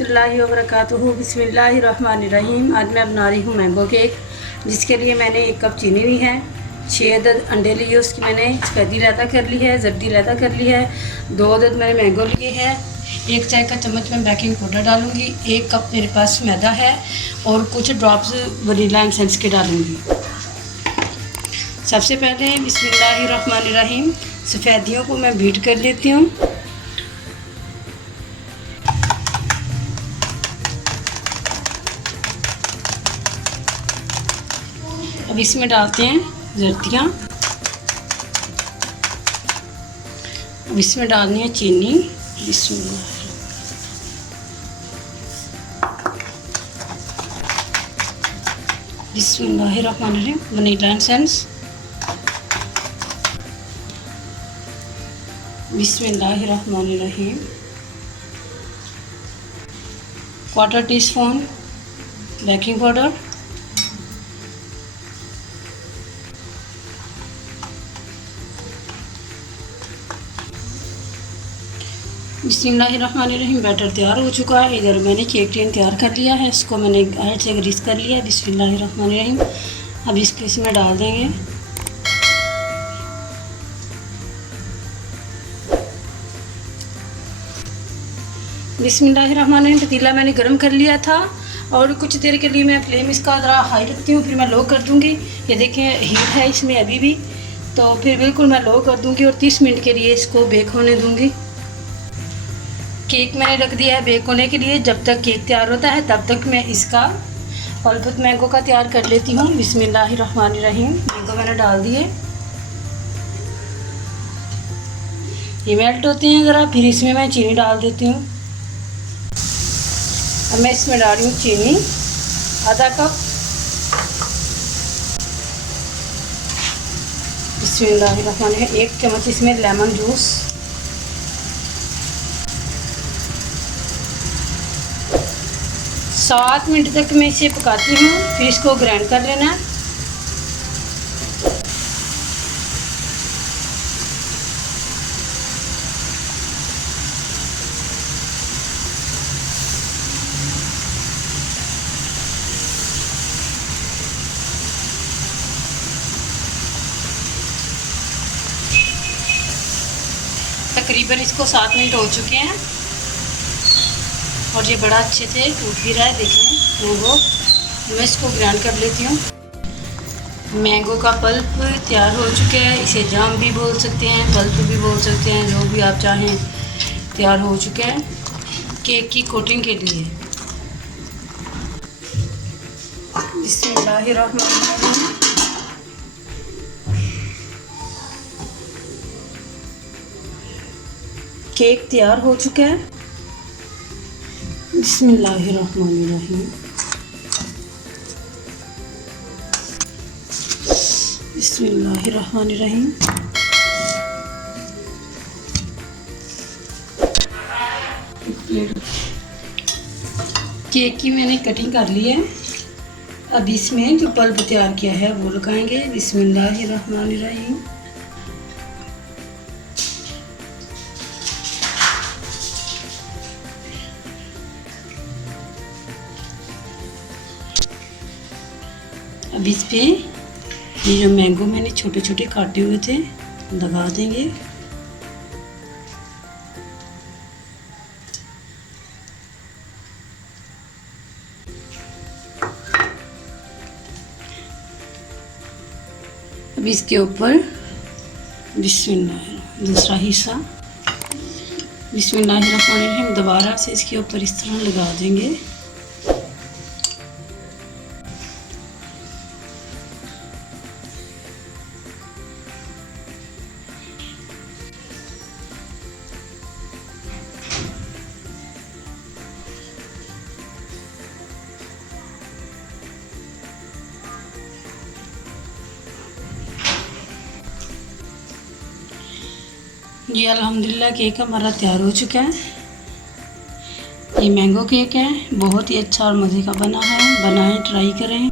रहमतुल्लाहि व बरकातुहू। बिस्मिल्लाहिर्रहमानिर्रहीम। आज मैं बना रही हूँ मैंगो केक, जिसके लिए मैंने 1 कप चीनी ली है, 6 अदद अंडे लिए, उसकी मैंने सफ़ेदी लैदा कर ली है, जर्दी लैदा कर ली है, 2 अदद मैंने मैंगो लिए हैं, 1 चाय का चम्मच मैं बेकिंग पाउडर डालूँगी, 1 कप मेरे पास मैदा है और कुछ ड्रॉप्स वनीला एसेंस के डालूँगी। सबसे पहले बिस्मिल्लाहिर्रहमानिर्रहीम सफ़ेदियों को मैं बीट कर लेती हूँ। अब इसमें डालते हैं जर्दियाँ। अब इसमें डालनी है चीनी। बिस्मिल्लाहिर्रहमानिर्रहीम वनीला एसेंस। बिस्मिल्लाहिर्रहमानिर्रहीम 1/4 टीस्पून बेकिंग पाउडर। बिस्मिल्लाहिर्रहमानिर्रहीम बैटर तैयार हो चुका है। इधर मैंने केक टिन तैयार कर लिया है, इसको मैंने साइड से ग्रीस कर लिया है। बिस्मिल्लाहिर्रहमानिर्रहीम अब इसको इसमें डाल देंगे। बिस्मिल्लाहिर्रहमानिर्रहीम पतीला मैंने गर्म कर लिया था और कुछ देर के लिए मैं फ्लेम इसका ज़रा हाई रखती हूँ, फिर मैं लो कर दूँगी। ये देखें हीट है इसमें अभी भी, तो फिर बिल्कुल मैं लो कर दूँगी और 30 मिनट के लिए इसको बेक होने दूँगी। केक मैंने रख दिया है बेक होने के लिए। जब तक केक तैयार होता है तब तक मैं इसका पल्प मैंगो का तैयार कर लेती हूँ। बिस्मिल्लाहिर्रहमानिर्रहीम मैंगो मैंने डाल दिए, ये मेल्ट होते हैं ज़रा, फिर इसमें मैं चीनी डाल देती हूँ। अब मैं इसमें डाल रही हूँ चीनी आधा कप। बिस्मिल्लाहिर्रहमानिर्रहीम 1 चम्मच इसमें लेमन जूस। सात मिनट तक मैं इसे पकाती हूँ, फिर इसको ग्राइंड कर लेना है। तकरीबन इसको 7 मिनट हो चुके हैं और ये बड़ा अच्छे से टूट भी रहा है। देखें मैंगो, मैं इसको ग्राइंड कर लेती हूँ। मैंगो का पल्प तैयार हो चुका है, इसे जाम भी बोल सकते हैं, पल्प भी बोल सकते हैं, जो भी आप चाहें। तैयार हो चुका है केक की कोटिंग के लिए। बिस्मिल्लाहिर्रहमानिर्रहीम केक तैयार हो चुका है। बिस्मिल्लाहिर्रहमानिर्रहीम बिस्मिल्लाहिर्रहमानिर्रहीम केक की मैंने कटिंग कर ली है। अब इसमें जो पल्प तैयार किया है वो लगाएंगे। बिस्मिल्लाहिर्रहमानिर्रहीम अब इस पे ये जो मैंगो मैंने छोटे छोटे काटे हुए थे लगा देंगे। अब इसके ऊपर बिस्मिल्लाह दूसरा हिस्सा बिस्मिल्लाहिर्रहमानिर्रहीम दोबारा से इसके ऊपर इस तरह लगा देंगे। ये अल्हम्दुलिल्लाह केक हमारा तैयार हो चुका है। ये मैंगो केक है, बहुत ही अच्छा और मज़े का बना है। बनाएं, ट्राई करें।